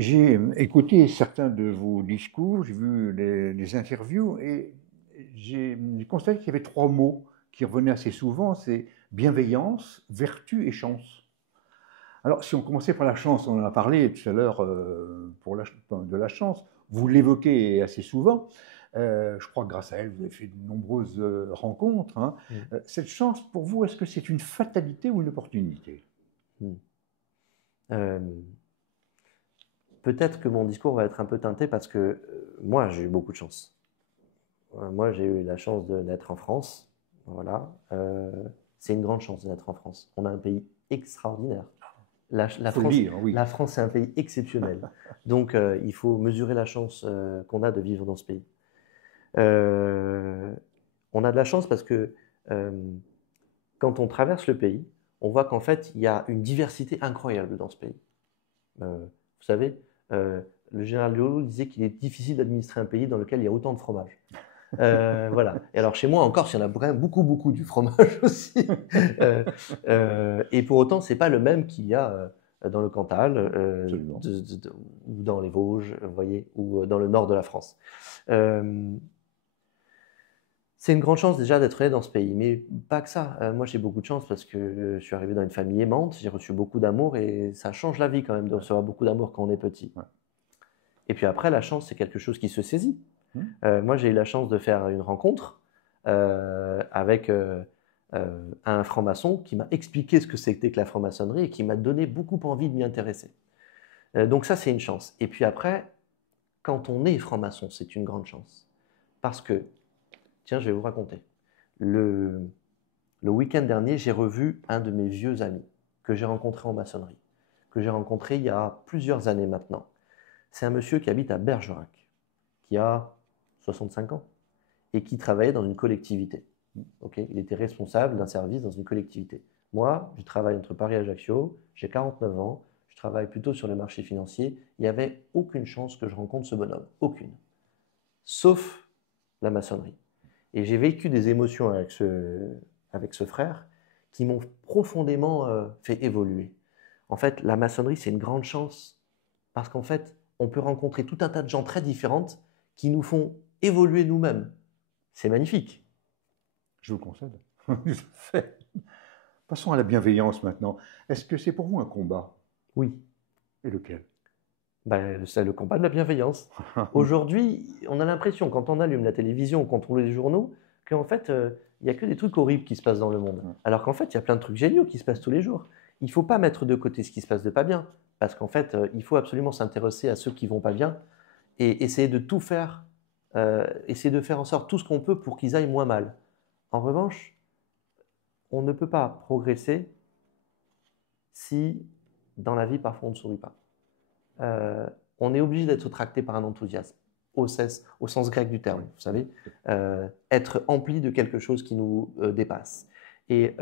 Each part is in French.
J'ai écouté certains de vos discours, j'ai vu les interviews et j'ai constaté qu'il y avait trois mots qui revenaient assez souvent, c'est bienveillance, vertu et chance. Alors, si on commençait par la chance, on en a parlé tout à l'heure de la chance, vous l'évoquez assez souvent. Je crois que grâce à elle, vous avez fait de nombreuses rencontres, hein. Mm. Cette chance, pour vous, est-ce que c'est une fatalité ou une opportunité? Mm. Euh, Peut-être que mon discours va être un peu teinté parce que moi, j'ai eu beaucoup de chance. Moi, j'ai eu la chance de naître en France. Voilà. C'est une grande chance de naître en France. On a un pays extraordinaire. Il faut le dire, La oui. France, c'est un pays exceptionnel. Donc, il faut mesurer la chance qu'on a de vivre dans ce pays. Euh, on a de la chance parce que euh, quand on traverse le pays, on voit qu'en fait, il y a une diversité incroyable dans ce pays. Vous savez, euh, le général de Gaulle disait qu'il est difficile d'administrer un pays dans lequel il y a autant de fromage. Voilà. Et alors chez moi en Corse, il y en a quand même beaucoup, beaucoup du fromage aussi. Euh, et pour autant, c'est pas le même qu'il y a dans le Cantal, Absolument. ou dans les Vosges, vous voyez, ou dans le nord de la France. Euh, c'est une grande chance déjà d'être né dans ce pays, mais pas que ça. Moi, j'ai beaucoup de chance parce que je suis arrivé dans une famille aimante, j'ai reçu beaucoup d'amour et ça change la vie quand même de Ouais, recevoir beaucoup d'amour quand on est petit. ouais. Et puis après, la chance, c'est quelque chose qui se saisit. Hmm. Moi, j'ai eu la chance de faire une rencontre avec un franc-maçon qui m'a expliqué ce que c'était que la franc-maçonnerie et qui m'a donné beaucoup envie de m'y intéresser. Donc ça, c'est une chance. Et puis après, quand on est franc-maçon, c'est une grande chance. Parce que, tiens, je vais vous raconter. Le, le week-end dernier, j'ai revu un de mes vieux amis que j'ai rencontré en maçonnerie, que j'ai rencontré il y a plusieurs années maintenant. C'est un monsieur qui habite à Bergerac, qui a 65 ans et qui travaillait dans une collectivité. Okay, il était responsable d'un service dans une collectivité. Moi, je travaille entre Paris et Ajaccio, j'ai 49 ans, je travaille plutôt sur les marchés financiers. Il n'y avait aucune chance que je rencontre ce bonhomme, aucune, sauf la maçonnerie. Et j'ai vécu des émotions avec ce frère qui m'ont profondément fait évoluer. En fait, la maçonnerie, c'est une grande chance parce qu'en fait, on peut rencontrer tout un tas de gens très différentes qui nous font évoluer nous-mêmes. C'est magnifique. Je vous le concède. Tout à fait. Passons à la bienveillance maintenant. Est-ce que c'est pour vous un combat? Oui, Et lequel? ben, c'est le combat de la bienveillance. Aujourd'hui, on a l'impression, quand on allume la télévision, quand on lit les journaux, qu'en fait, il n'y a que des trucs horribles qui se passent dans le monde. Alors qu'en fait, il y a plein de trucs géniaux qui se passent tous les jours. Il ne faut pas mettre de côté ce qui se passe de pas bien, parce qu'en fait, il faut absolument s'intéresser à ceux qui vont pas bien et essayer de tout faire, essayer de faire en sorte tout ce qu'on peut pour qu'ils aillent moins mal. En revanche, on ne peut pas progresser si dans la vie, parfois, on ne sourit pas. Euh, on est obligé d'être tracté par un enthousiasme, au sens grec du terme, Oui, vous oui. savez, être empli de quelque chose qui nous dépasse. Et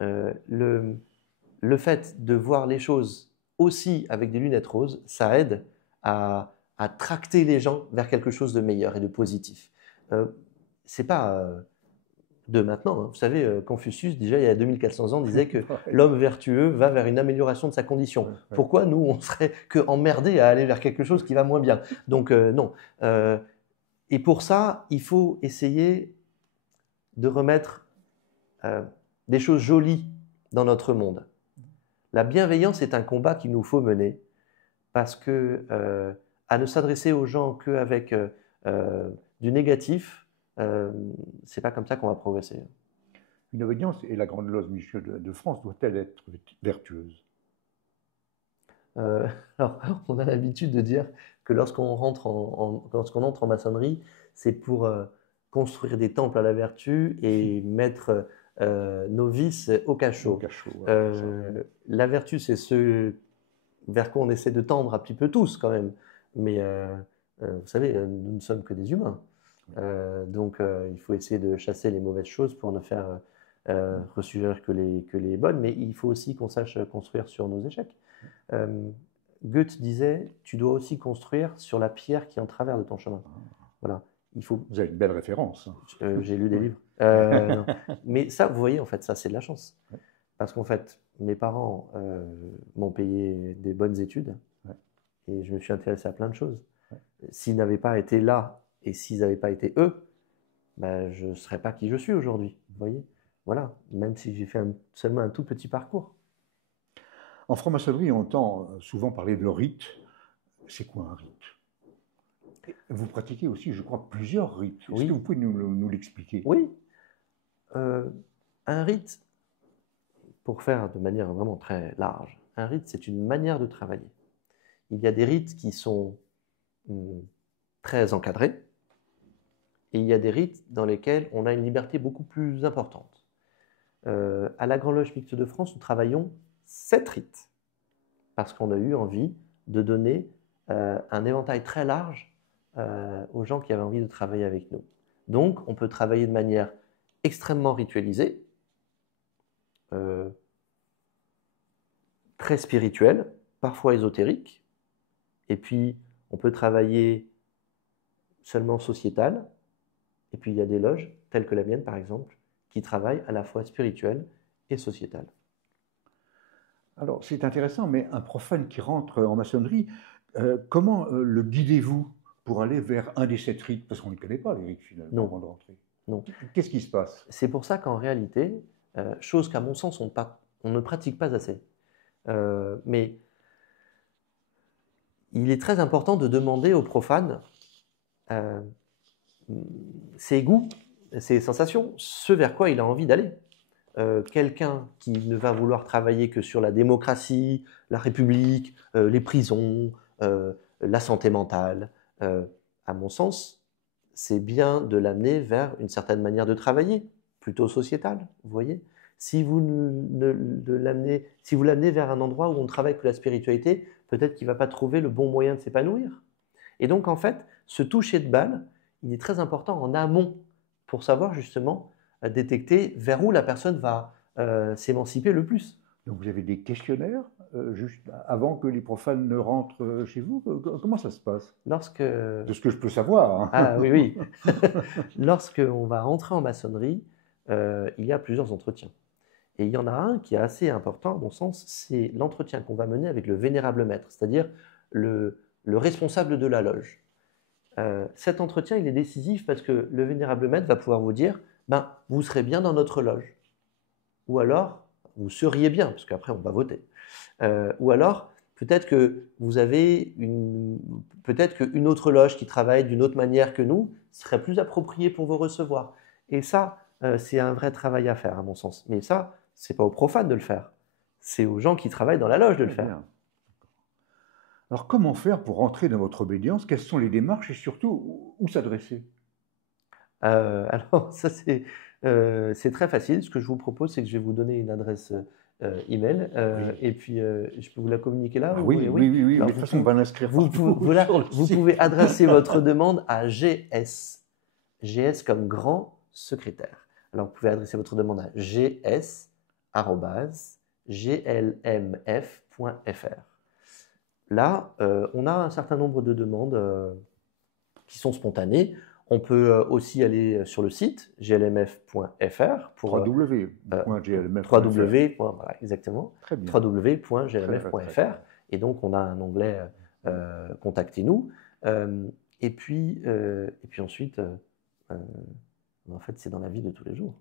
le fait de voir les choses aussi avec des lunettes roses, ça aide à tracter les gens vers quelque chose de meilleur et de positif. Euh, c'est pas de maintenant, hein. Vous savez, Confucius, déjà il y a 2400 ans, disait que Pareil. l'homme vertueux va vers une amélioration de sa condition. Ouais, ouais. Pourquoi nous, on serait que emmerdés à aller vers quelque chose qui va moins bien? Donc non. Et pour ça, il faut essayer de remettre euh, des choses jolies dans notre monde. La bienveillance est un combat qu'il nous faut mener parce que à ne s'adresser aux gens qu'avec du négatif, euh, c'est pas comme ça qu'on va progresser. Une obédience et la Grande Loge Michel de France doit-elle être vertueuse? Euh, alors, on a l'habitude de dire que lorsqu'on entre en maçonnerie, c'est pour construire des temples à la vertu et mettre nos vices au Au cachot. cachot, voilà, c'est ça. La vertu, c'est ce vers quoi on essaie de tendre un petit peu tous quand même. Mais vous savez, nous ne sommes que des humains. Donc, il faut essayer de chasser les mauvaises choses pour ne faire ressurgir que les bonnes. Mais il faut aussi qu'on sache construire sur nos échecs. Euh, Goethe disait, tu dois aussi construire sur la pierre qui est en travers de ton chemin. Voilà. Il faut. Vous avez une belle référence. J'ai lu des Oui. livres. Non. Mais ça, vous voyez, en fait, ça, c'est de la chance. Parce qu'en fait, mes parents m'ont payé des bonnes études. Ouais. Et et je me suis intéressé à plein de choses. S'ils n'avaient pas été là et s'ils n'avaient pas été eux, ben, je ne serais pas qui je suis aujourd'hui. Vous voyez? Voilà, même si j'ai fait seulement un tout petit parcours. En franc-maçonnerie, on entend souvent parler de le rite. C'est quoi un rite? Vous pratiquez aussi, je crois, plusieurs rites. Est-ce Oui. que vous pouvez nous l'expliquer? Oui. Un rite, pour faire de manière vraiment très large, un rite, c'est une manière de travailler. Il y a des rites qui sont très encadrés, et il y a des rites dans lesquels on a une liberté beaucoup plus importante. À la Grande Loge Mixte de France, nous travaillons 7 rites, parce qu'on a eu envie de donner un éventail très large aux gens qui avaient envie de travailler avec nous. Donc, on peut travailler de manière extrêmement ritualisée, très spirituelle, parfois ésotérique, et puis on peut travailler seulement sociétal, et puis il y a des loges, telles que la mienne par exemple, qui travaillent à la fois spirituelle et sociétale. Alors, c'est intéressant, mais un profane qui rentre en maçonnerie, comment le guidez-vous pour aller vers un des 7 rites? Parce qu'on ne les connaît pas, les rites, finalement, Non. avant de rentrer. Non. Qu'est-ce qui se passe? C'est pour ça qu'en réalité, chose qu'à mon sens, on ne pratique pas assez, mais il est très important de demander aux profanes ses goûts, ses sensations, ce vers quoi il a envie d'aller. Quelqu'un qui ne va vouloir travailler que sur la démocratie, la République, les prisons, la santé mentale, à mon sens, c'est bien de l'amener vers une certaine manière de travailler, plutôt sociétale, vous voyez. Si vous l'amenez vers un endroit où on ne travaille que la spiritualité, peut-être qu'il ne va pas trouver le bon moyen de s'épanouir. Et donc, en fait, ce toucher de balle, il est très important en amont pour savoir justement détecter vers où la personne va s'émanciper le plus. Donc vous avez des questionnaires juste avant que les profanes ne rentrent chez vous? Comment ça se passe? De ce que je peux savoir. Hein. Ah oui, oui. Lorsqu'on va rentrer en maçonnerie, il y a plusieurs entretiens. Et il y en a un qui est assez important, à mon sens, c'est l'entretien qu'on va mener avec le vénérable maître, c'est-à-dire le responsable de la loge. Cet entretien, il est décisif parce que le vénérable maître va pouvoir vous dire ben, vous serez bien dans notre loge. Ou alors, vous seriez bien, parce qu'après, on va voter. Ou alors, peut-être que vous avez peut-être qu'une autre loge qui travaille d'une autre manière que nous serait plus appropriée pour vous recevoir. Et ça, c'est un vrai travail à faire, à mon sens. Mais ça, c'est pas aux profanes de le faire. C'est aux gens qui travaillent dans la loge de le faire. Bien. Alors, comment faire pour entrer dans votre obédience? Quelles sont les démarches et surtout, où s'adresser? Alors, ça, c'est très facile. Ce que je vous propose, c'est que je vais vous donner une adresse email Oui. et puis je peux vous la communiquer là? Ah oui. Alors, De toute façon, on va l'inscrire vous pouvez adresser votre demande à GS comme grand secrétaire. Alors, vous pouvez adresser votre demande à gs@glmf.fr. Là, on a un certain nombre de demandes qui sont spontanées. On peut aussi aller sur le site glmf.fr pour www.glmf.fr. Voilà, exactement. Très bien. www.glmf.fr. Et donc, on a un onglet Contactez-nous. Et puis ensuite, en fait, c'est dans la vie de tous les jours.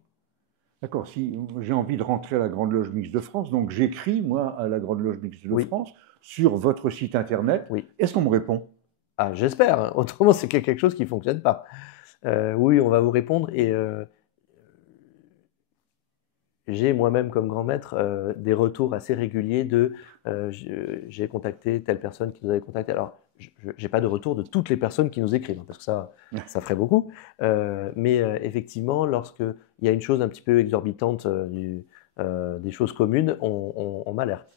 D'accord. Si j'ai envie de rentrer à la Grande Loge Mixte de France, donc j'écris, moi, à la Grande Loge Mixte de France, sur votre site internet. Oui. Est-ce qu'on me répond? Ah, j'espère. Autrement, c'est quelque chose qui ne fonctionne pas. Oui, on va vous répondre. Et j'ai moi-même, comme grand maître, des retours assez réguliers de j'ai contacté telle personne qui nous avait contacté. Alors, je n'ai pas de retour de toutes les personnes qui nous écrivent, parce que ça ferait beaucoup. Mais effectivement, lorsqu'il y a une chose un petit peu exorbitante, des choses communes, on m'alerte.